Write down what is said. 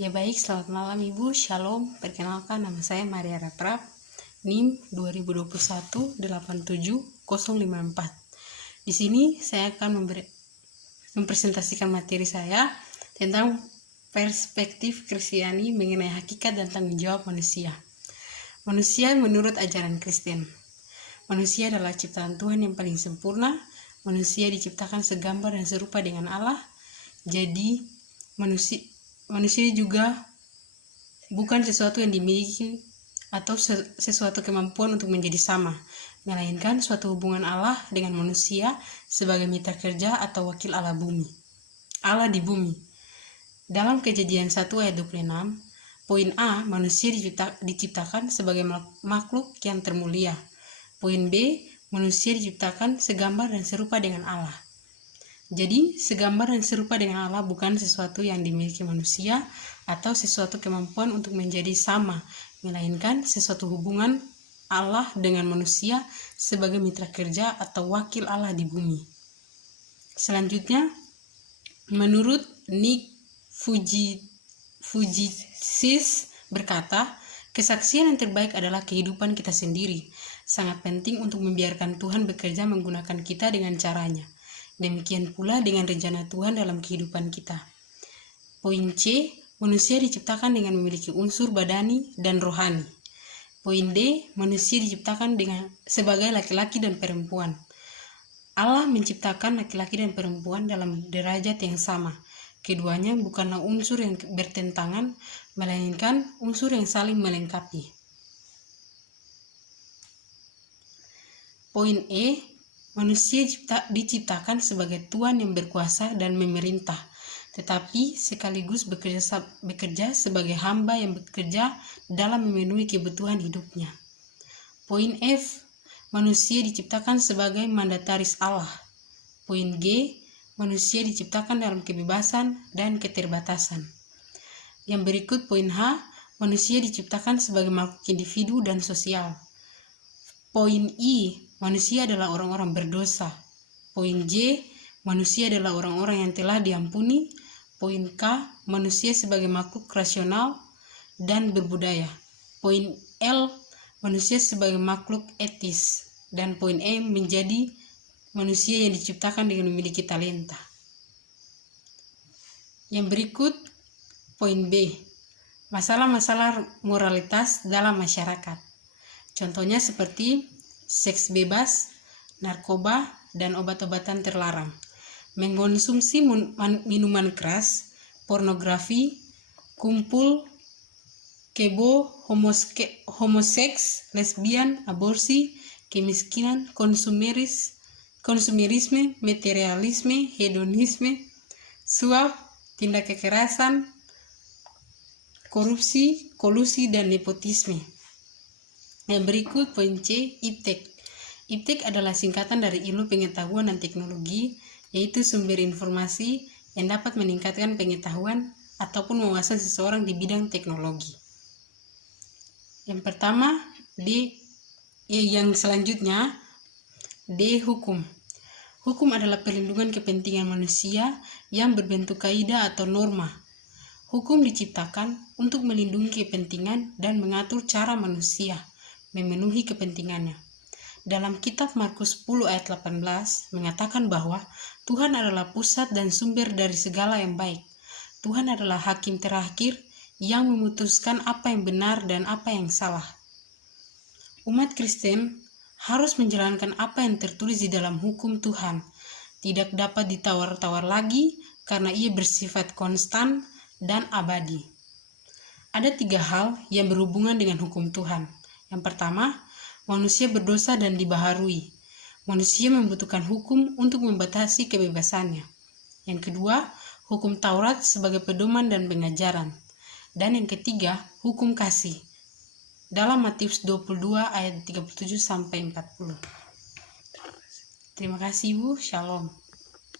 Ya baik, selamat malam Ibu, Shalom. Perkenalkan, nama saya Maria Ratra, NIM 2021-87054. Di sini saya akan mempresentasikan materi saya tentang perspektif Kristiani mengenai hakikat dan tanggung jawab manusia. Manusia menurut ajaran Kristen. Manusia adalah ciptaan Tuhan yang paling sempurna. Manusia diciptakan segambar dan serupa dengan Allah. Jadi manusia juga bukan sesuatu yang dimiliki atau sesuatu kemampuan untuk menjadi sama, melainkan suatu hubungan Allah dengan manusia sebagai mitra kerja atau wakil Allah di bumi. Dalam Kejadian 1 ayat 26, poin A, manusia diciptakan sebagai makhluk yang termulia. Poin B, manusia diciptakan segambar dan serupa dengan Allah. Jadi, segambar dan serupa dengan Allah bukan sesuatu yang dimiliki manusia atau sesuatu kemampuan untuk menjadi sama, melainkan sesuatu hubungan Allah dengan manusia sebagai mitra kerja atau wakil Allah di bumi. Selanjutnya, menurut Nick Vujicic berkata, kesaksian yang terbaik adalah kehidupan kita sendiri. Sangat penting untuk membiarkan Tuhan bekerja menggunakan kita dengan caranya. Demikian pula dengan rencana Tuhan dalam kehidupan kita. Poin C, manusia diciptakan dengan memiliki unsur badani dan rohani. Poin D, manusia diciptakan sebagai laki-laki dan perempuan. Allah menciptakan laki-laki dan perempuan dalam derajat yang sama. Keduanya bukanlah unsur yang bertentangan, melainkan unsur yang saling melengkapi. Poin E, manusia diciptakan sebagai Tuhan yang berkuasa dan memerintah, tetapi sekaligus bekerja sebagai hamba yang bekerja dalam memenuhi kebutuhan hidupnya. Poin F, manusia diciptakan sebagai mandataris Allah. Poin G, manusia diciptakan dalam kebebasan dan keterbatasan. Yang berikut poin H, manusia diciptakan sebagai makhluk individu dan sosial. Poin I, manusia adalah orang-orang berdosa. Poin J, manusia adalah orang-orang yang telah diampuni. Poin K, manusia sebagai makhluk rasional dan berbudaya. Poin L, manusia sebagai makhluk etis. Dan poin E menjadi manusia yang diciptakan dengan memiliki talenta. Yang berikut poin B, masalah-masalah moralitas dalam masyarakat. Contohnya seperti seks bebas, narkoba, dan obat-obatan terlarang, mengkonsumsi minuman keras, pornografi, kumpul kebo, homoseks, lesbian, aborsi, kemiskinan, konsumerisme, materialisme, hedonisme, suap, tindak kekerasan, korupsi, kolusi, dan nepotisme. Yang berikut poin C, IPTEK. IPTEK adalah singkatan dari Ilmu Pengetahuan dan Teknologi, yaitu sumber informasi yang dapat meningkatkan pengetahuan ataupun wawasan seseorang di bidang teknologi. Yang pertama, yang selanjutnya, D, hukum. Hukum adalah perlindungan kepentingan manusia yang berbentuk kaidah atau norma. Hukum diciptakan untuk melindungi kepentingan dan mengatur cara manusia memenuhi kepentingannya. Dalam kitab Markus 10 ayat 18 mengatakan bahwa Tuhan adalah pusat dan sumber dari segala yang baik. Tuhan adalah hakim terakhir yang memutuskan apa yang benar dan apa yang salah. Umat Kristen harus menjalankan apa yang tertulis di dalam hukum Tuhan. Tidak dapat ditawar-tawar lagi karena ia bersifat konstan dan abadi. Ada 3 hal yang berhubungan dengan hukum Tuhan. Yang pertama, manusia berdosa dan dibaharui. Manusia membutuhkan hukum untuk membatasi kebebasannya. Yang kedua, hukum Taurat sebagai pedoman dan pengajaran. Dan yang ketiga, hukum kasih. Dalam Matius 22 ayat 37-40. Terima kasih Ibu, Shalom.